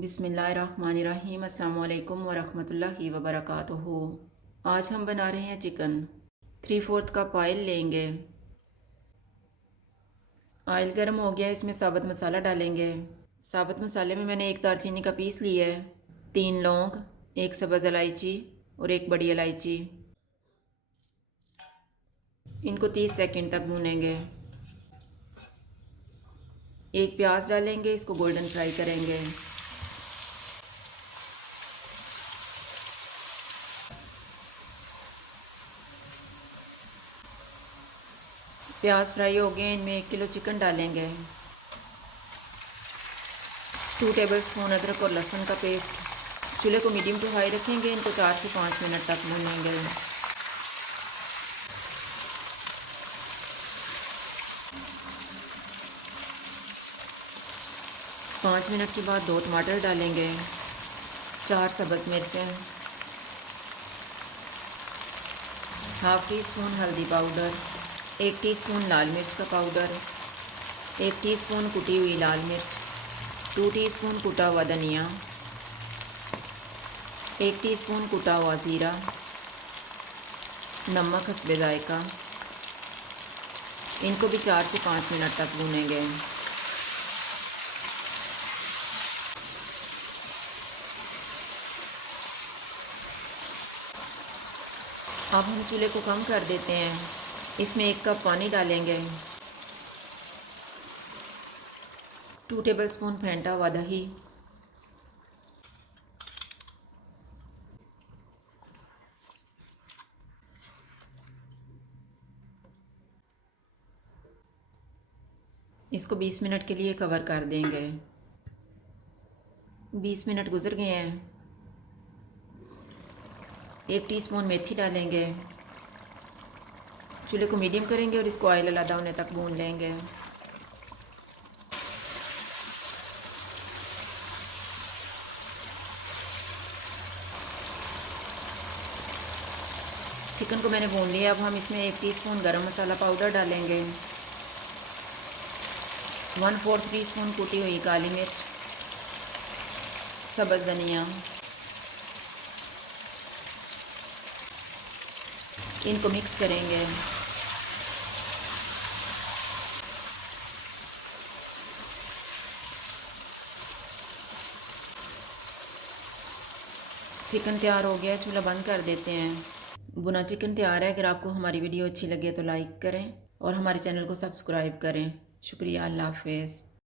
बिस्मिल्लाहिर्रहमानिर्रहीम अस्सलाम वालेकुम वरहमतुल्लाहि वबरकातुहू। आज हम बना रहे हैं चिकन। 3/4 कप ऑयल लेंगे। ऑयल गर्म हो गया, इसमें साबुत मसाला डालेंगे। साबुत मसाले में मैंने एक दालचीनी का पीस लिया है, 3 लौंग, एक सब्ज़ इलायची और एक बड़ी इलायची। इनको 30 सेकंड तक भूनेंगे। एक प्याज डालेंगे, इसको गोल्डन फ्राई करेंगे। प्याज फ्राई हो गए, इनमें 1 किलो चिकन डालेंगे। 2 टेबलस्पून अदरक और लहसुन का पेस्ट। चूल्हे को मीडियम टू हाई रखेंगे। इनको 4 से 5 मिनट तक भूनेंगे। पाँच मिनट के बाद 2 टमाटर डालेंगे, 4 सब्ज़ मिर्चें, हाफ़ टी स्पून हल्दी पाउडर, 1 टीस्पून लाल मिर्च का पाउडर, 1 टीस्पून कुटी हुई लाल मिर्च, 2 टीस्पून कुटा हुआ धनिया, 1 टीस्पून कुटा हुआ ज़ीरा, नमक हस्बे जायका। इनको भी 4 से 5 मिनट तक भूनेंगे। अब हम चूल्हे को कम कर देते हैं। इसमें 1 कप पानी डालेंगे, 2 टेबलस्पून फेंटा हुआ दही, इसको 20 मिनट के लिए कवर कर देंगे। 20 मिनट गुजर गए हैं। 1 टीस्पून मेथी डालेंगे। चूल्हे को मीडियम करेंगे और इसको ऑयल अलग होने तक भून लेंगे। चिकन को मैंने भून लिया। अब हम इसमें 1 टीस्पून गरम मसाला पाउडर डालेंगे, 1/4 टीस्पून कुटी हुई काली मिर्च, सब्ज़ धनिया। इनको मिक्स करेंगे। चिकन तैयार हो गया है, चूल्हा बंद कर देते हैं। भुना चिकन तैयार है। अगर आपको हमारी वीडियो अच्छी लगे तो लाइक करें और हमारे चैनल को सब्सक्राइब करें। शुक्रिया। अल्लाह हाफ़िज़।